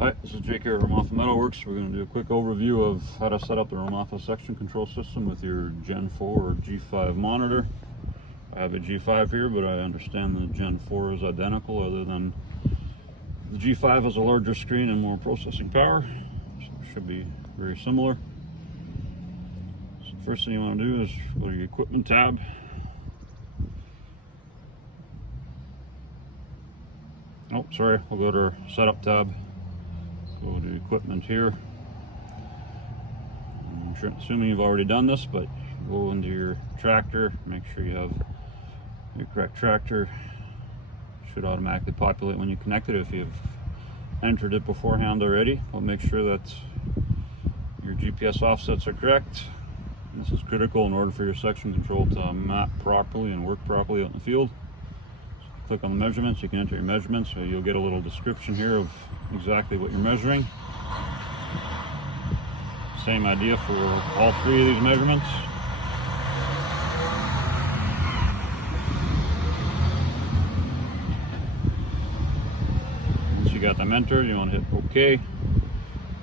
Hi, this is Jake here at Ramafa Metalworks. We're going to do a quick overview of how to set up the Ramafa section control system with your Gen 4 or G5 monitor. I have a G5 here, but I understand the Gen 4 is identical, other than the G5 has a larger screen and more processing power, so it should be very similar. So the first thing you want to do is go to your equipment tab. Oh, sorry, we'll go to our setup tab. Go to equipment here. I'm sure, assuming you've already done this, but go into your tractor, make sure you have your correct tractor. It should automatically populate when you connect it if you've entered it beforehand already. I'll make sure that your GPS offsets are correct. This is critical in order for your section control to map properly and work properly out in the field. Click on the measurements, you can enter your measurements, so you'll get a little description here of exactly what you're measuring. Same idea for all three of these measurements. Once you got them entered, you want to hit OK. You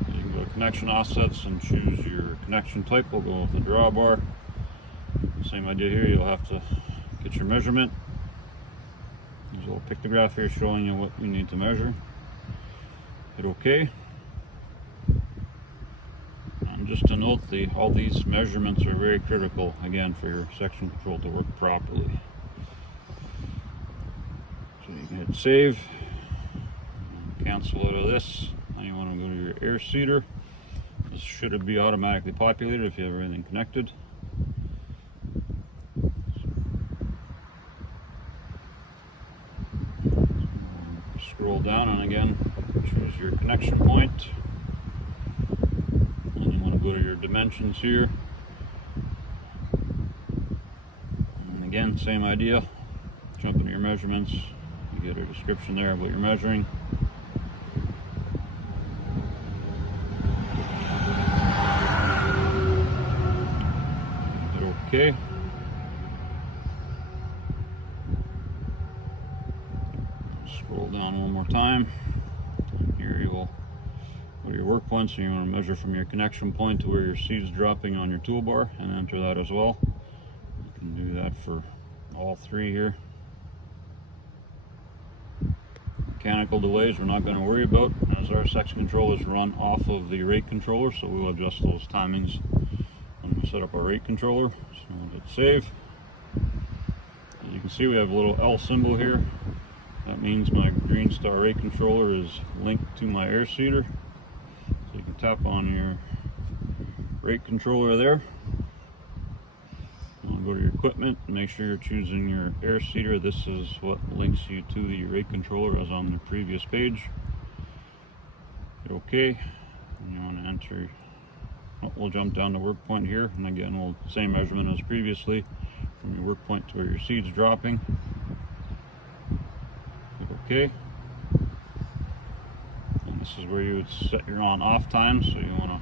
can go to connection offsets and choose your connection type. We'll go with the drawbar. Same idea here, you'll have to get your measurement. There's a little pictograph here showing you what you need to measure. Hit OK. And just to note, all these measurements are very critical, again, for your section control to work properly. So you can hit save, cancel out of this. Now you want to go to your air seeder. This should be automatically populated if you have everything connected. Scroll down, and again, choose your connection point. And you want to go to your dimensions here. And again, same idea. Jump into your measurements. You get a description there of what you're measuring. Hit OK. Scroll down one more time. Here you will go to your work point, so you want to measure from your connection point to where your seed's dropping on your toolbar and enter that as well. You can do that for all three here. Mechanical delays we're not going to worry about, as our section control is run off of the rate controller, so we'll adjust those timings when we set up our rate controller. So we'll hit save. As you can see, we have a little L symbol here. That means my Green Star rate controller is linked to my air seeder. So you can tap on your rate controller there. Go to your equipment and make sure you're choosing your air seeder. This is what links you to the rate controller as on the previous page. Hit OK. And you want to enter. We'll jump down to work point here, and again, we'll same measurement as previously from your work point to where your seed's dropping. Okay, and this is where you would set your on-off time, so you want to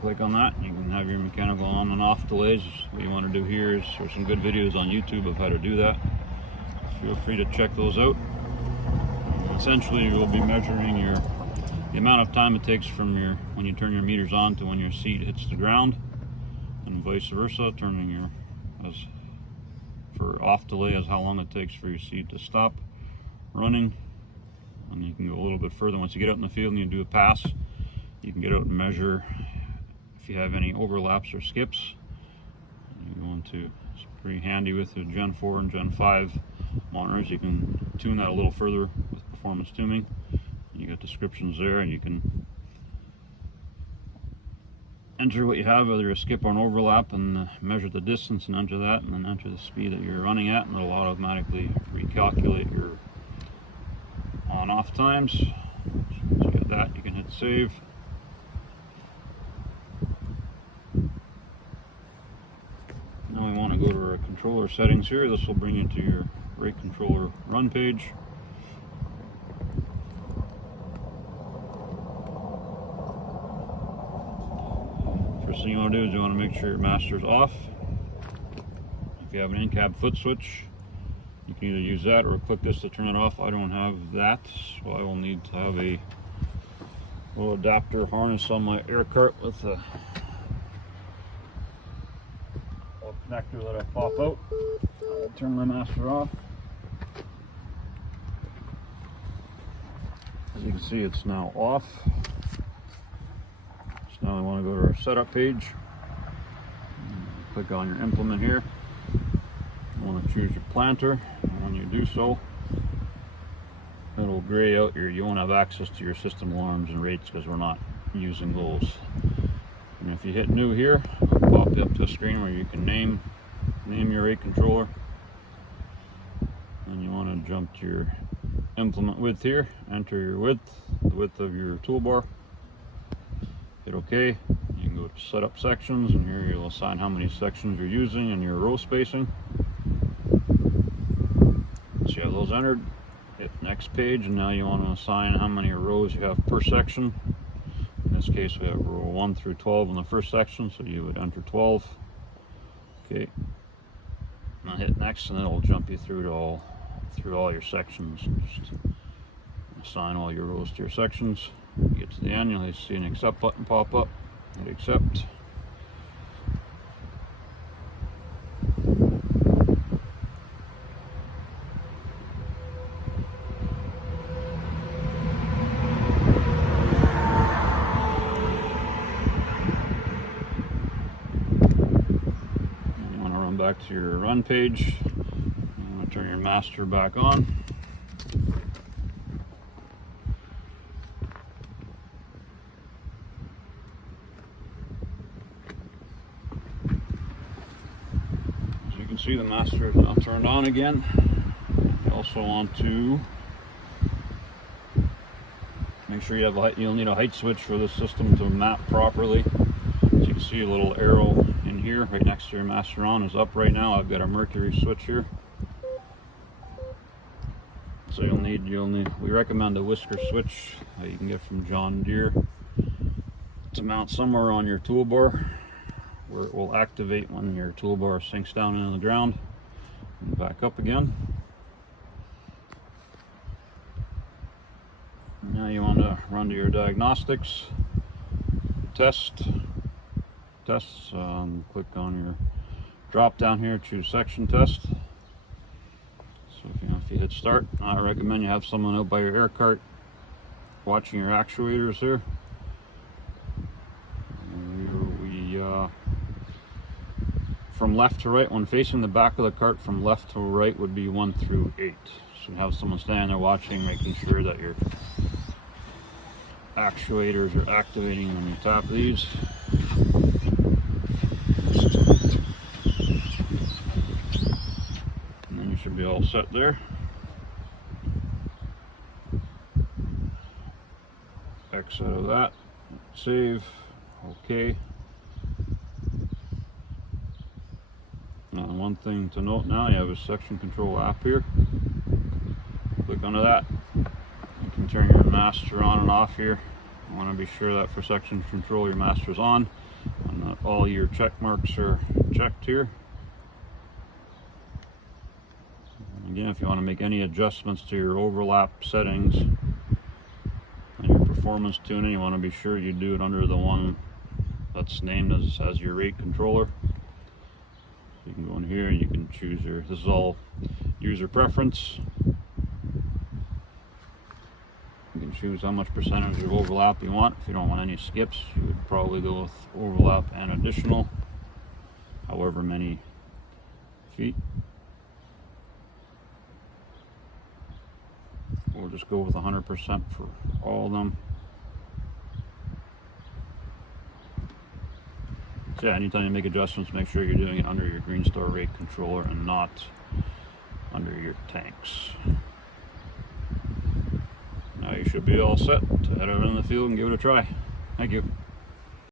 click on that. You can have your mechanical on and off delays. What you want to do here is, there's some good videos on YouTube of how to do that. Feel free to check those out. Essentially, you will be measuring the amount of time it takes from when you turn your meters on to when your seed hits the ground, and vice versa. Turning for off delay as how long it takes for your seed to stop running. And you can go a little bit further. Once you get out in the field and you do a pass, you can get out and measure if you have any overlaps or skips. You go into, it's pretty handy with the Gen 4 and Gen 5 monitors. You can tune that a little further with performance tuning. You got descriptions there, and you can enter what you have, whether a skip or an overlap, and measure the distance and enter that, and then enter the speed that you're running at, and it'll automatically recalculate your on-off times. So once you get that, you can hit save. Now we want to go to our controller settings here. This will bring you to your rate controller run page. First thing you want to do is you want to make sure your master's off. If you have an in-cab foot switch, You can either use that or click this to turn it off. I don't have that, so I will need to have a little adapter harness on my air cart with a little connector that I pop out. I'll turn my master off. As you can see, it's now off. So now I want to go to our setup page. Click on your implement here. You want to choose your planter, and when you do so, it'll gray out you won't have access to your system alarms and rates because we're not using those. And if you hit new here, it'll pop you up to a screen where you can name your rate controller. And you want to jump to your implement width here, enter your width, the width of your toolbar, hit OK. You can go to setup sections, and here you'll assign how many sections you're using and your row spacing. So you have those entered. Hit next page, and now you want to assign how many rows you have per section. In this case, we have row 1 through 12 in the first section, so you would enter 12. Okay. Now hit next, and it'll jump you through all your sections. Just assign all your rows to your sections. You get to the end, you'll see an accept button pop up. Hit accept. Back to your run page. I'm going to turn your master back on. As you can see, the master is now turned on again. You also want to make sure you have you'll need a height switch for the system to map properly. As you can see, a little arrow in here right next to your master on is up right now. I've got a Mercury switch here, so you'll need we recommend a whisker switch that you can get from John Deere to mount somewhere on your toolbar where it will activate when your toolbar sinks down into the ground and back up again. Now you want to run to your diagnostics, tests, click on your drop down here, choose section test. So if you hit start, I recommend you have someone out by your air cart watching your actuators here. From left to right, when facing the back of the cart, from left to right would be 1 through 8. So you have someone standing there watching, making sure that your actuators are activating when you tap these. And then you should be all set there. X out of that, save, OK. Now, one thing to note now, you have a section control app here. Click onto that. You can turn your master on and off here. You want to be sure that for section control your master is on and that all your check marks are checked here. And again, if you want to make any adjustments to your overlap settings and your performance tuning, you want to be sure you do it under the one that's named as your rate controller. You can go in here and you can choose this is all user preference. You can choose how much percentage of overlap you want. If you don't want any skips, you would probably go with overlap and additional, however many feet. We'll just go with 100% for all of them. So yeah, anytime you make adjustments, make sure you're doing it under your Greenstar rate controller and not under your tanks. Now you should be all set to head out in the field and give it a try. Thank you.